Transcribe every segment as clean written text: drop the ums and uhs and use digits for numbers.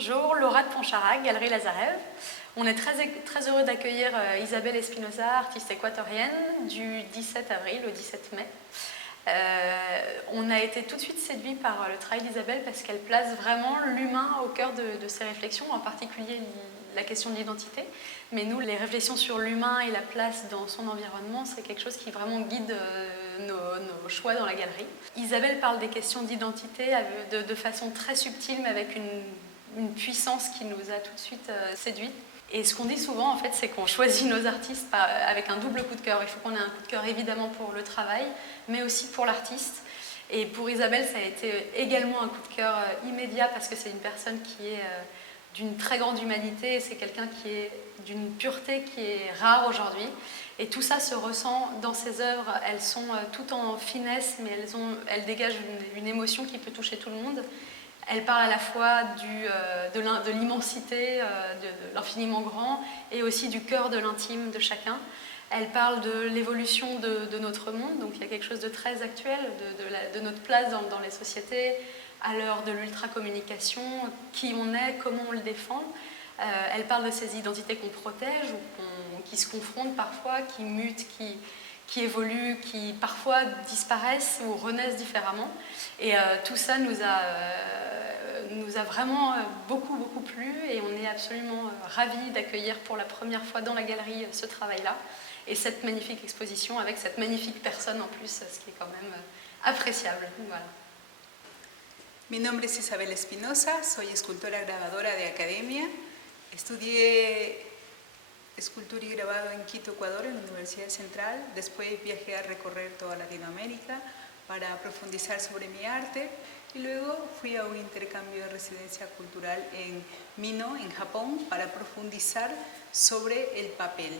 Bonjour, Laura de Pontcharrat, Galerie Lazarev. On est très heureux d'accueillir Isabelle Espinosa, artiste équatorienne, du 17 avril au 17 mai. On a été tout de suite séduit par le travail d'Isabelle parce qu'elle place vraiment l'humain au cœur de ses réflexions, en particulier la question de l'identité. Mais nous, les réflexions sur l'humain et la place dans son environnement, c'est quelque chose qui vraiment guide nos choix dans la galerie. Isabelle parle des questions d'identité de façon très subtile, mais avec une puissance qui nous a tout de suite séduits. Et ce qu'on dit souvent, en fait, c'est qu'on choisit nos artistes avec un double coup de cœur. Il faut qu'on ait un coup de cœur évidemment pour le travail, mais aussi pour l'artiste. Et pour Isabelle, ça a été également un coup de cœur immédiat parce que c'est une personne qui est d'une très grande humanité et c'est quelqu'un qui est d'une pureté qui est rare aujourd'hui. Et tout ça se ressent dans ses œuvres. Elles sont toutes en finesse, mais elles dégagent une émotion qui peut toucher tout le monde. Elle parle à la fois de l'immensité, de l'infiniment grand, et aussi du cœur de l'intime de chacun. Elle parle de l'évolution de notre monde, donc il y a quelque chose de très actuel, de notre place dans les sociétés, à l'heure de l'ultra-communication, qui on est, comment on le défend. Elle parle de ces identités qu'on protège, ou qui se confrontent parfois, qui mutent, qui évoluent, qui parfois disparaissent ou renaissent différemment. Et tout ça nous a vraiment beaucoup plu et on est absolument ravis d'accueillir pour la première fois dans la galerie ce travail-là et cette magnifique exposition avec cette magnifique personne en plus, ce qui est quand même appréciable. Voilà. Mi nombre es Isabel Espinosa, soy escultora grabadora de academia. Estudié escultura y grabado en Quito, Ecuador, en la Universidad Central. Después viajé a recorrer toda Latinoamérica para profundizar sobre mi arte y luego fui a un intercambio de residencia cultural en Mino, en Japón, para profundizar sobre el papel.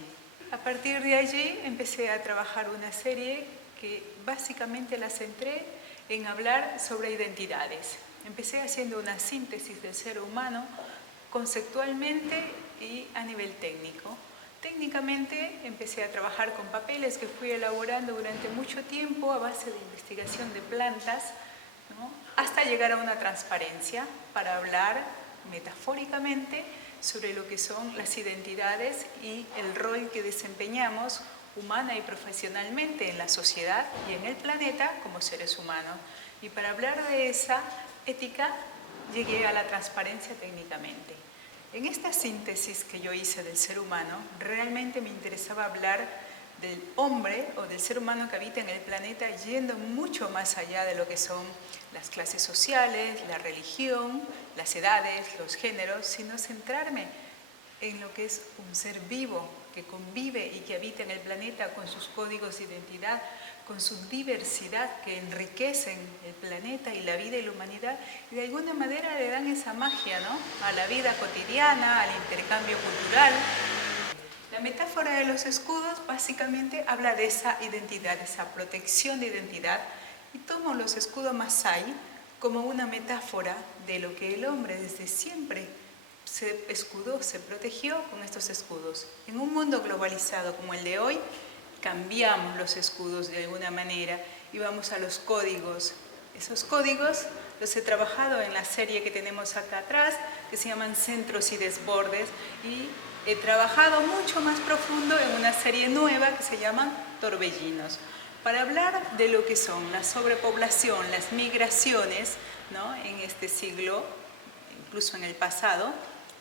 A partir de allí empecé a trabajar una serie que básicamente la centré en hablar sobre identidades. Empecé haciendo una síntesis del ser humano conceptualmente y a nivel técnico. Técnicamente empecé a trabajar con papeles que fui elaborando durante mucho tiempo a base de investigación de plantas, ¿no? Hasta llegar a una transparencia para hablar metafóricamente sobre lo que son las identidades y el rol que desempeñamos humana y profesionalmente en la sociedad y en el planeta como seres humanos. Y para hablar de esa ética llegué a la transparencia técnicamente. En esta síntesis que yo hice del ser humano, realmente me interesaba hablar del hombre o del ser humano que habita en el planeta yendo mucho más allá de lo que son las clases sociales, la religión, las edades, los géneros, sino centrarme en lo que es un ser vivo que convive y que habita en el planeta con sus códigos de identidad, con su diversidad que enriquecen el planeta y la vida y la humanidad y de alguna manera le dan esa magia, ¿no?, a la vida cotidiana, al intercambio cultural. La metáfora de los escudos básicamente habla de esa identidad, de esa protección de identidad y tomo los escudos Masái como una metáfora de lo que el hombre desde siempre se escudó, se protegió con estos escudos. En un mundo globalizado como el de hoy, cambiamos los escudos de alguna manera y vamos a los códigos. Esos códigos los he trabajado en la serie que tenemos acá atrás, que se llaman Centros y Desbordes, y he trabajado mucho más profundo en una serie nueva que se llama Torbellinos, para hablar de lo que son la sobrepoblación, las migraciones, ¿no?, en este siglo, incluso en el pasado.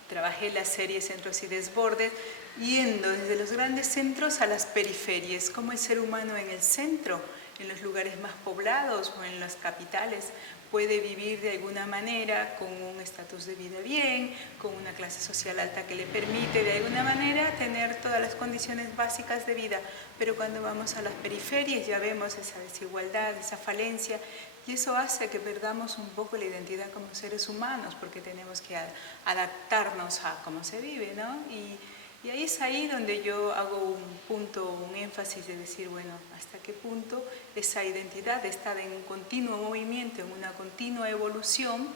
Trabajé la serie Centros y Desbordes, yendo desde los grandes centros a las periferias, como el ser humano en el centro, en los lugares más poblados o en las capitales, puede vivir de alguna manera con un estatus de vida bien, con una clase social alta que le permite de alguna manera tener todas las condiciones básicas de vida. Pero cuando vamos a las periferias ya vemos esa desigualdad, esa falencia, y eso hace que perdamos un poco la identidad como seres humanos, porque tenemos que adaptarnos a cómo se vive, ¿no? Y ahí es ahí donde yo hago un punto, un énfasis de decir, bueno, hasta qué punto esa identidad está en un continuo movimiento, en una continua evolución.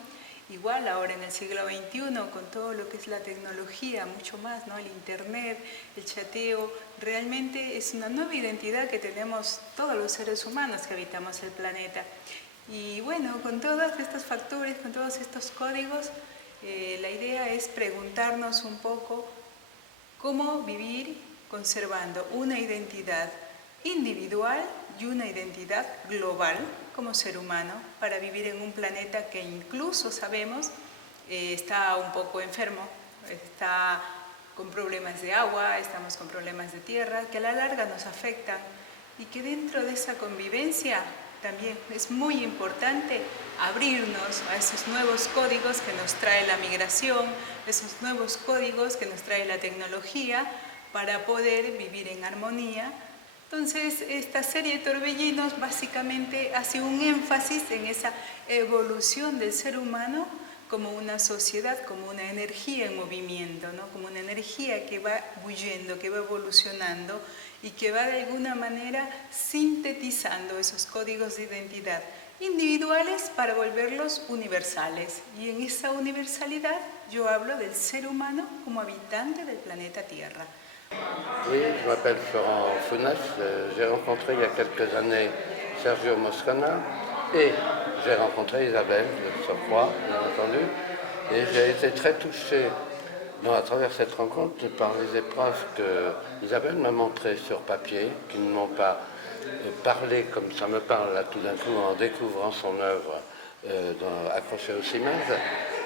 Igual ahora en el siglo XXI, con todo lo que es la tecnología, mucho más, ¿no?, el internet, el chateo, realmente es una nueva identidad que tenemos todos los seres humanos que habitamos el planeta. Y bueno, con todos estos factores, con todos estos códigos, La idea es preguntarnos un poco cómo vivir conservando una identidad individual y una identidad global como ser humano para vivir en un planeta que incluso sabemos está un poco enfermo, está con problemas de agua, estamos con problemas de tierra que a la larga nos afectan y que dentro de esa convivencia también es muy importante abrirnos a esos nuevos códigos que nos trae la migración, esos nuevos códigos que nos trae la tecnología para poder vivir en armonía. Entonces, esta serie de Torbellinos básicamente hace un énfasis en esa evolución del ser humano como una sociedad, como una energía en movimiento, ¿no? Como una energía que va bulliendo, que va evolucionando y que va de alguna manera sintetizando esos códigos de identidad individuales para volverlos universales. Y en esa universalidad yo hablo del ser humano como habitante del planeta Tierra. Oui, je m'appelle Florent Founas, j'ai rencontré il y a quelques années Sergio Moscona et j'ai rencontré Isabelle de Surcroît, bien entendu, et j'ai été très touché à travers cette rencontre par les épreuves que Isabelle m'a montrées sur papier, qui ne m'ont pas parlé comme ça me parle là tout d'un coup en découvrant son œuvre accrochée au Siemens,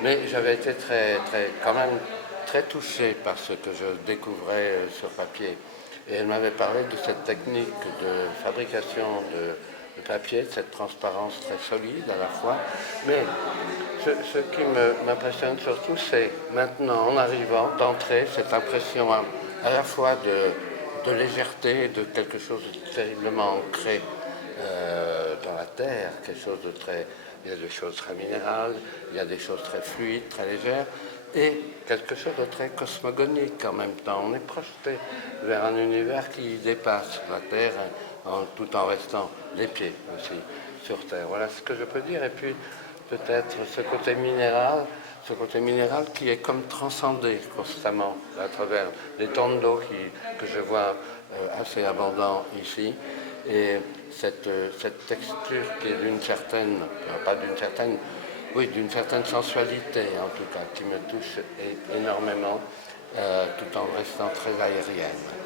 mais j'avais été quand même très touché par ce que je découvrais sur papier. Et elle m'avait parlé de cette technique de fabrication de papier, de cette transparence très solide à la fois. Mais ce qui m'impressionne surtout, c'est maintenant, en arrivant, d'entrer, cette impression à la fois de légèreté, de quelque chose de terriblement ancré dans la terre, quelque chose de très... Il y a des choses très minérales, il y a des choses très fluides, très légères, et quelque chose de très cosmogonique en même temps. On est projeté vers un univers qui dépasse la Terre tout en restant les pieds aussi sur Terre. Voilà ce que je peux dire. Et puis peut-être ce côté minéral qui est comme transcendé constamment à travers les tons d'eau que je vois assez abondants ici. Et cette texture qui est d'une certaine, pas d'une certaine, oui, d'une certaine sensualité en tout cas, qui me touche énormément, tout en restant très aérienne.